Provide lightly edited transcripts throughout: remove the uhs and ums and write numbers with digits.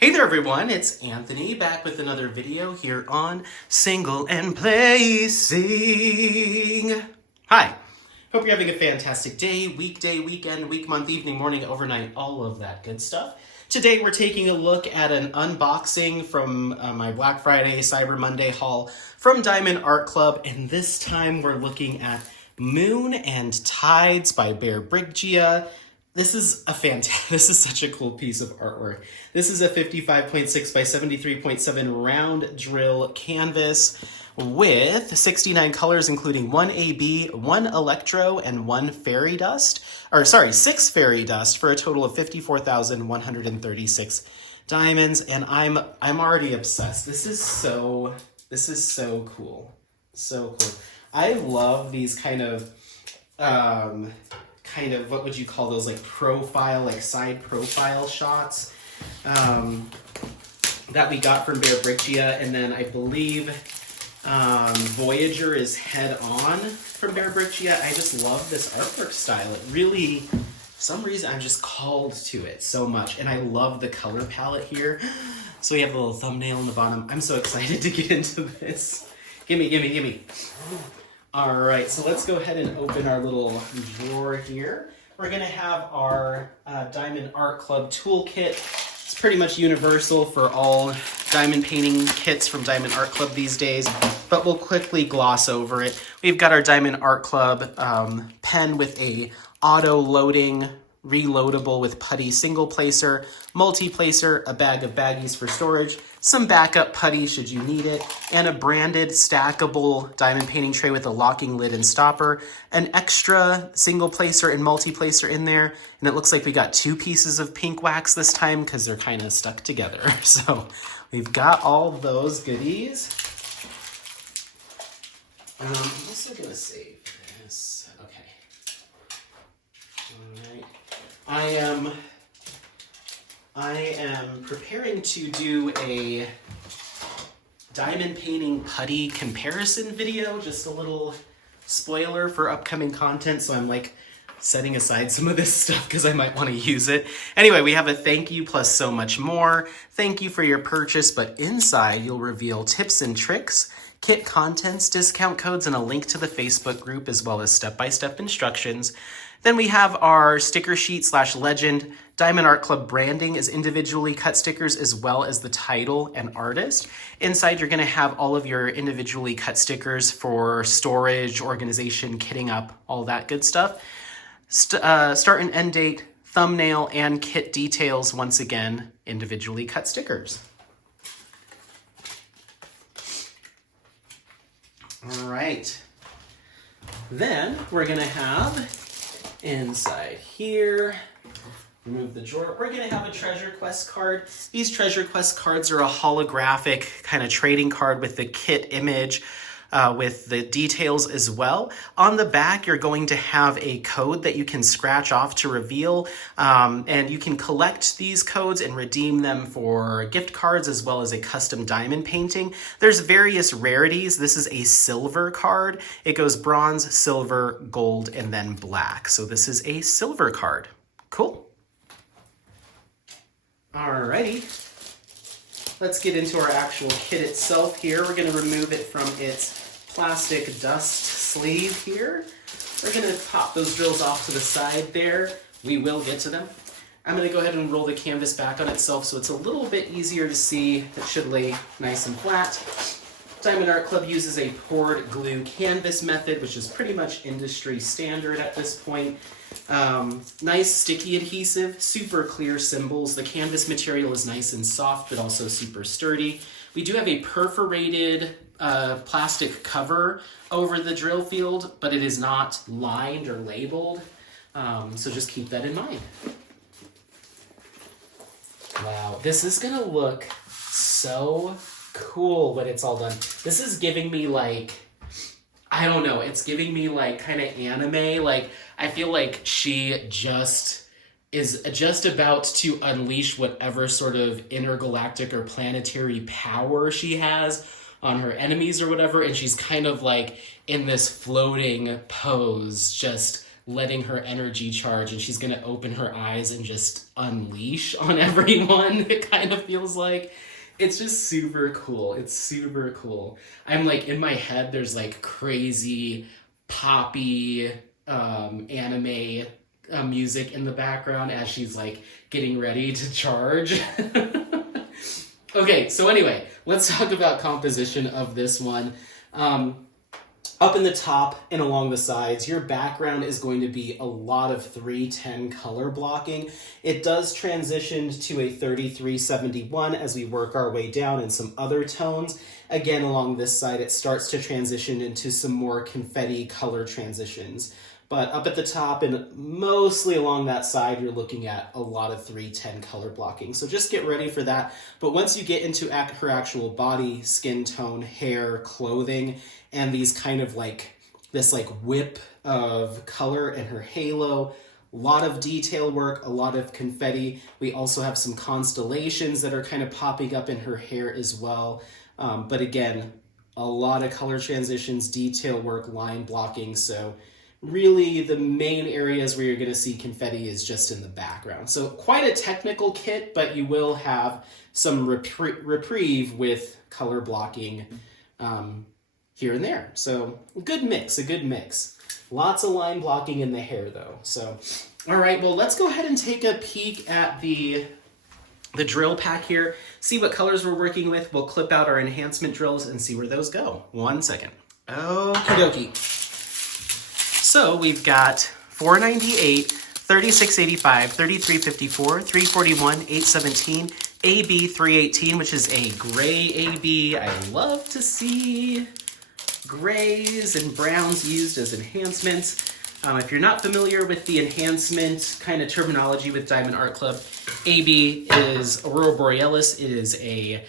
Hey there everyone, it's Anthony back with another video here on Single and Placing. Hi, hope you're having a fantastic day, weekday, weekend, week, month, evening, morning, overnight, all of that good stuff. Today we're taking a look at an unboxing from my Black Friday, Cyber Monday haul from Diamond Art Club, and this time we're looking at Moon and Tides by Bearbrickjia. This is such a cool piece of artwork. This is a 55.6 by 73.7 round drill canvas with 69 colors, including 1 AB, 1 electro, and 1 fairy dust. Or sorry, 6 fairy dust for a total of 54,136 diamonds. And I'm already obsessed. This is so cool. So cool. I love these kind of what would you call those, like profile, like side profile shots that we got from Bearbrickjia, and then I believe Voyager is head on from Bearbrickjia. I just love this artwork style. It really, for some reason, I'm just called to it so much, and I love the color palette here. So we have a little thumbnail in the bottom. I'm so excited to get into this. Gimme. All right, so let's go ahead and open our little drawer here. We're gonna have our Diamond Art Club toolkit. It's pretty much universal for all diamond painting kits from Diamond Art Club these days, but we'll quickly gloss over it. We've got our Diamond Art Club pen with a auto-loading, reloadable with putty single placer, multi-placer, a bag of baggies for storage, some backup putty should you need it, and a branded stackable diamond painting tray with a locking lid and stopper, an extra single placer and multi-placer in there, and it looks like we got 2 pieces of pink wax this time because they're kind of stuck together. So we've got all those goodies. I'm also gonna save this. Okay. All right. I am preparing to do a diamond painting putty comparison video, just a little spoiler for upcoming content, so I'm like setting aside some of this stuff because I might want to use it. Anyway, we have a thank you plus so much more. Thank you for your purchase, but inside you'll reveal tips and tricks, kit contents, discount codes, and a link to the Facebook group, as well as step-by-step instructions. Then we have our sticker sheet / legend. Diamond Art Club branding is individually cut stickers, as well as the title and artist. Inside, you're gonna have all of your individually cut stickers for storage, organization, kitting up, all that good stuff. Start and end date, thumbnail, and kit details, once again, individually cut stickers. All right. Then we're gonna have inside here, remove the drawer, we're gonna have a treasure quest card. These treasure quest cards are a holographic kind of trading card with the kit image with the details as well. On the back, you're going to have a code that you can scratch off to reveal, and you can collect these codes and redeem them for gift cards as well as a custom diamond painting. There's various rarities. This is a silver card. It goes bronze, silver, gold, and then black. So this is a silver card. Cool. Alrighty. Let's get into our actual kit itself here. We're gonna remove it from its plastic dust sleeve here. We're gonna pop those drills off to the side there. We will get to them. I'm gonna go ahead and roll the canvas back on itself so it's a little bit easier to see. It should lay nice and flat. Diamond Art Club uses a poured glue canvas method, which is pretty much industry standard at this point. Nice sticky adhesive, super clear symbols. The canvas material is nice and soft, but also super sturdy. We do have a perforated plastic cover over the drill field, but it is not lined or labeled. So just keep that in mind. Wow, this is gonna look so cool when it's all done. This is giving me like, I don't know, it's giving me like kind of anime. Like, I feel like she is just about to unleash whatever sort of intergalactic or planetary power she has on her enemies or whatever, and she's kind of like in this floating pose, just letting her energy charge, and she's gonna open her eyes and just unleash on everyone. It kind of feels like. It's just super cool. It's super cool. I'm like, in my head, there's like crazy poppy anime music in the background as she's like getting ready to charge. Okay, so anyway, let's talk about composition of this one. Up in the top and along the sides, your background is going to be a lot of 310 color blocking. It does transition to a 3371 as we work our way down in some other tones. Again, along this side, it starts to transition into some more confetti color transitions. But up at the top and mostly along that side, you're looking at a lot of 310 color blocking. So just get ready for that. But once you get into her actual body, skin tone, hair, clothing, and these kind of like, this like whip of color and her halo, a lot of detail work, a lot of confetti. We also have some constellations that are kind of popping up in her hair as well. But again, a lot of color transitions, detail work, line blocking. So really the main areas where you're going to see confetti is just in the background. So quite a technical kit, but you will have some reprieve with color blocking here and there. So a good mix. Lots of line blocking in the hair though. So, all right, well, let's go ahead and take a peek at the drill pack here, see what colors we're working with. We'll clip out our enhancement drills and see where those go. 1 second. Okie dokie. So we've got 498, 3685, 3354, 341, 817, AB 318, which is a gray AB. I love to see grays and browns used as enhancements. If you're not familiar with the enhancement kind of terminology with Diamond Art Club, AB is Aurora Borealis. It is a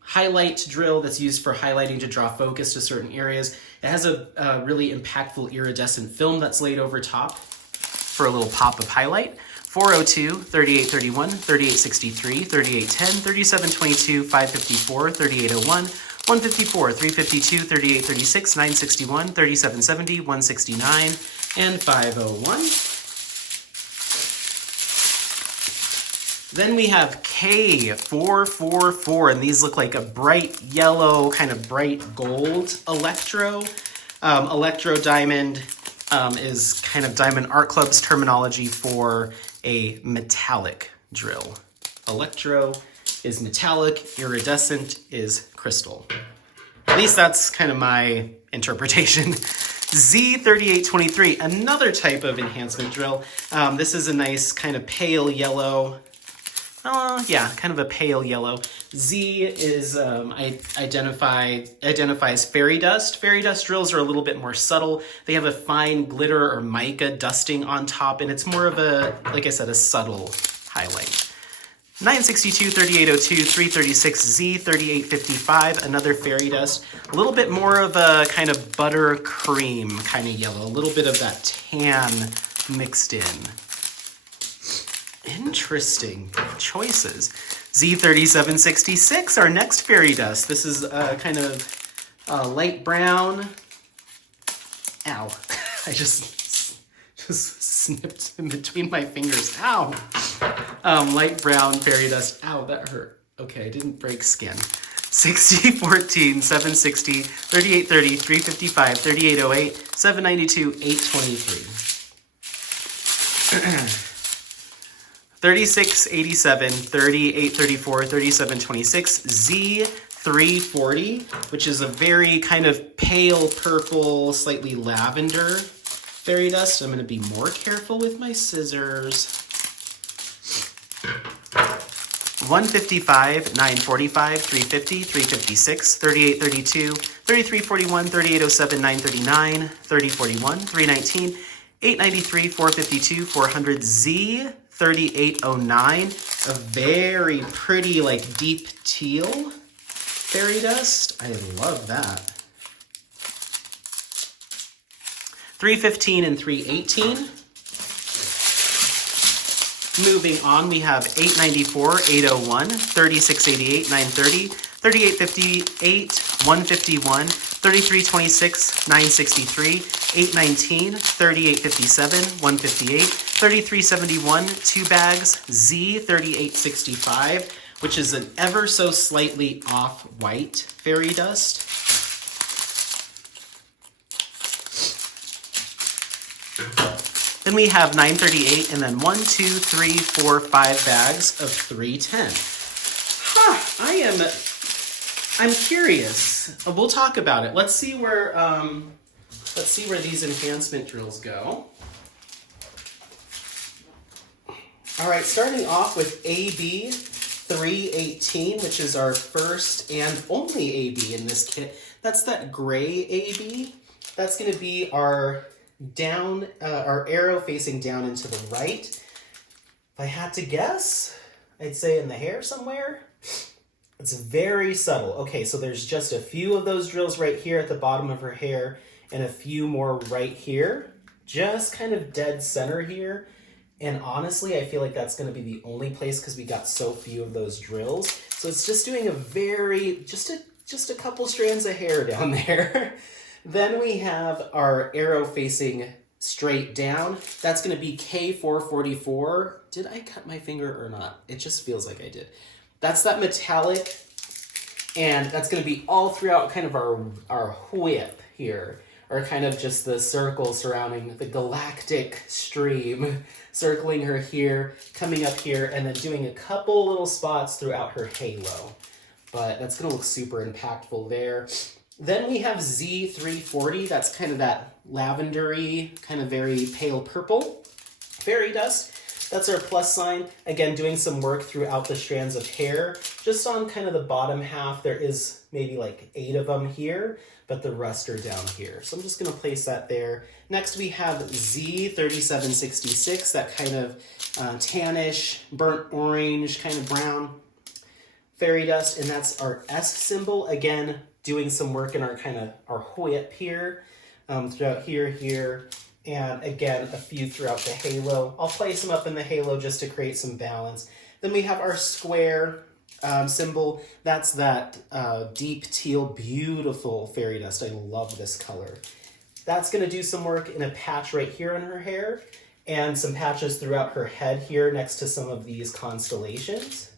highlight drill that's used for highlighting to draw focus to certain areas. It has a really impactful iridescent film that's laid over top for a little pop of highlight. 402, 3831, 3863, 3810, 3722, 554, 3801, 154, 352, 3836, 961, 3770, 169, and 501. Then we have K444, and these look like a bright yellow, kind of bright gold electro. Electro diamond is kind of Diamond Art Club's terminology for a metallic drill. Electro is metallic, iridescent is crystal. At least that's kind of my interpretation. Z3823, another type of enhancement drill. This is a nice kind of pale yellow. Kind of a pale yellow. Z is identifies fairy dust. Fairy dust drills are a little bit more subtle. They have a fine glitter or mica dusting on top, and it's more of a, like I said, a subtle highlight. 962, 3802, 336, Z, 3855, another fairy dust. A little bit more of a kind of buttercream kind of yellow. A little bit of that tan mixed in. Interesting choices. Z3766, our next fairy dust. This is kind of light brown. Ow. I just snipped in between my fingers. Ow. Light brown fairy dust. Ow, that hurt. Okay, I didn't break skin. 6014, 760, 3830, 355, 3808, 792, 823. 3687, 3834, 3726, Z340, which is a very kind of pale purple, slightly lavender fairy dust. I'm going to be more careful with my scissors. 155, 945, 350, 356, 3832, 3341, 3807, 939, 3041, 319, 893, 452, 400, Z3809, a very pretty, like deep teal fairy dust. I love that. 315 and 318. Moving on, we have 894, 801, 3688, 930, 3858, 151, 3326, 963, 819, 3857, 158, 3371, 2 bags, Z 3865, which is an ever so slightly off-white fairy dust. Then we have 938, and then 1, 2, 3, 4, 5 bags of 310. I'm curious. We'll talk about it. Let's see where these enhancement drills go. All right, starting off with AB 318, which is our first and only AB in this kit. That's that gray AB. That's going to be our our arrow facing down into the right. If I had to guess, I'd say in the hair somewhere. It's very subtle. Okay, so there's just a few of those drills right here at the bottom of her hair and a few more right here. Just kind of dead center here. And honestly, I feel like that's going to be the only place because we got so few of those drills. So it's just doing just a couple strands of hair down there. Then we have our arrow facing straight down. That's going to be K444. Did I cut my finger or not? It just feels like I did. That's that metallic, and that's going to be all throughout kind of our whip here, or kind of just the circle surrounding the galactic stream, circling her here, coming up here, and then doing a couple little spots throughout her halo. But that's going to look super impactful there. Then we have Z340. That's kind of that lavendery, kind of very pale purple fairy dust. That's our plus sign. Again, doing some work throughout the strands of hair. Just on kind of the bottom half, there is maybe like 8 of them here, but the rest are down here. So I'm just going to place that there. Next, we have Z3766, that kind of tannish, burnt orange, kind of brown fairy dust, and that's our S symbol. Again, doing some work in our whip here, throughout here, and again, a few throughout the halo. I'll place them up in the halo just to create some balance. Then we have our square symbol. That's that deep teal, beautiful fairy dust. I love this color. That's going to do some work in a patch right here in her hair, and some patches throughout her head here next to some of these constellations.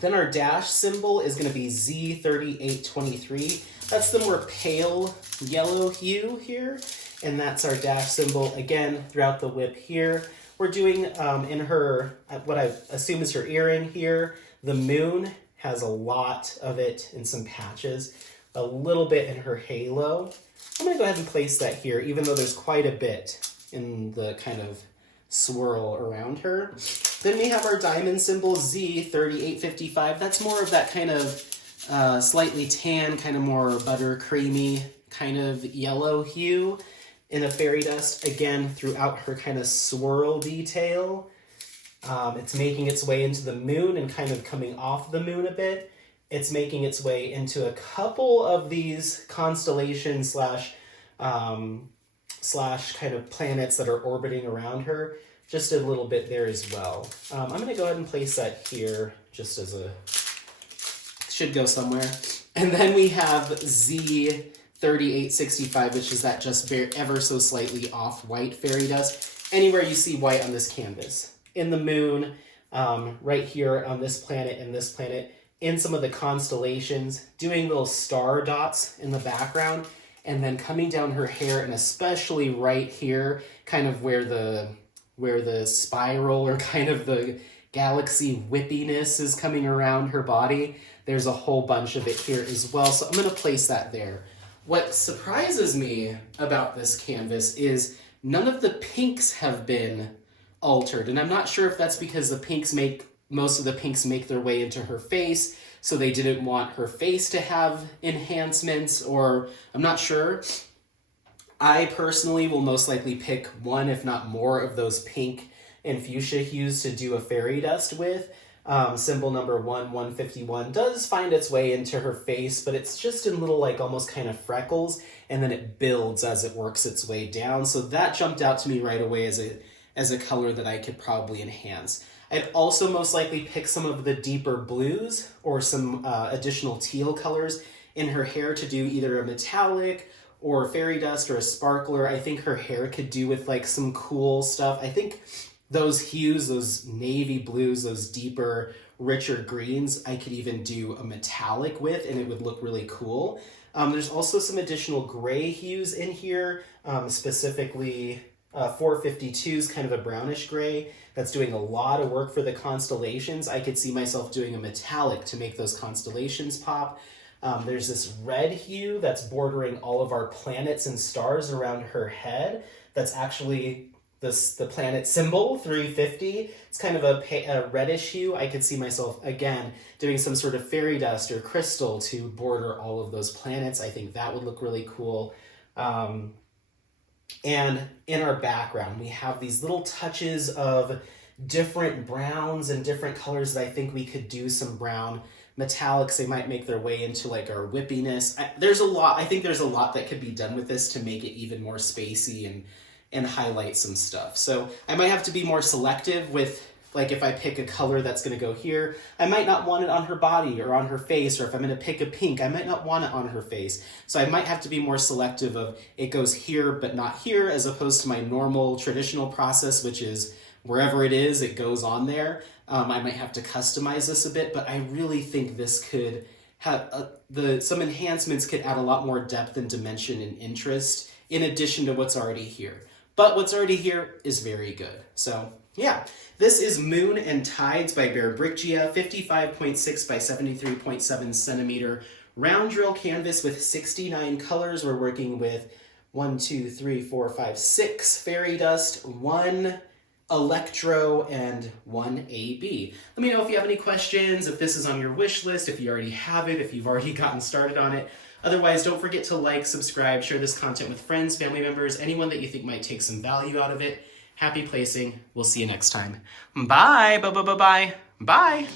Then our dash symbol is going to be Z3823. That's the more pale yellow hue here, and that's our dash symbol, again, throughout the whip here. We're doing in her, what I assume is her earring here, the moon has a lot of it in some patches, a little bit in her halo. I'm going to go ahead and place that here, even though there's quite a bit in the kind of swirl around her. Then we have our diamond symbol, Z3855. That's more of that kind of slightly tan, kind of more butter creamy kind of yellow hue in a fairy dust. Again, throughout her kind of swirl detail. It's making its way into the moon and kind of coming off the moon a bit. It's making its way into a couple of these constellations slash kind of planets that are orbiting around her. Just a little bit there as well. I'm going to go ahead and place that here just as a... should go somewhere. And then we have Z3865, which is that just ever so slightly off-white fairy dust. Anywhere you see white on this canvas. In the moon, right here on this planet and this planet, in some of the constellations, doing little star dots in the background, and then coming down her hair, and especially right here, kind of where the spiral or kind of the galaxy whippiness is coming around her body. There's a whole bunch of it here as well, so I'm going to place that there. What surprises me about this canvas is none of the pinks have been altered, and I'm not sure if that's because most of the pinks make their way into her face, so they didn't want her face to have enhancements, or I'm not sure. I personally will most likely pick one, if not more, of those pink and fuchsia hues to do a fairy dust with. Symbol number 151 does find its way into her face, but it's just in little, like, almost kind of freckles, and then it builds as it works its way down. So that jumped out to me right away as a color that I could probably enhance. I'd also most likely pick some of the deeper blues or some additional teal colors in her hair to do either a metallic or fairy dust or a sparkler. I think her hair could do with like some cool stuff. I think those hues, those navy blues, those deeper, richer greens, I could even do a metallic with and it would look really cool. There's also some additional gray hues in here, specifically 452s, kind of a brownish gray that's doing a lot of work for the constellations. I could see myself doing a metallic to make those constellations pop. There's this red hue that's bordering all of our planets and stars around her head. That's actually the planet symbol, 350. It's kind of a reddish hue. I could see myself, again, doing some sort of fairy dust or crystal to border all of those planets. I think that would look really cool. And in our background, we have these little touches of different browns and different colors that I think we could do some brown metallics. They might make their way into like our whippiness. I think there's a lot that could be done with this to make it even more spacey and highlight some stuff. So I might have to be more selective with, like, if I pick a color that's going to go here, I might not want it on her body or on her face, or if I'm going to pick a pink, I might not want it on her face. So I might have to be more selective of it goes here but not here, as opposed to my normal traditional process, which is wherever it is, it goes on there. I might have to customize this a bit, but I really think this could have some enhancements could add a lot more depth and dimension and interest in addition to what's already here. But what's already here is very good. So yeah, this is Moon and Tides by Bearbrickjia, 55.6 by 73.7 centimeter round drill canvas with 69 colors. We're working with 6 fairy dust, 1 electro, and 1 AB. Let me know if you have any questions, if this is on your wish list, if you already have it, if you've already gotten started on it. Otherwise, don't forget to like, subscribe, share this content with friends, family members, anyone that you think might take some value out of it. Happy placing. We'll see you next time. Bye. Bye. Bye. Bye. Bye.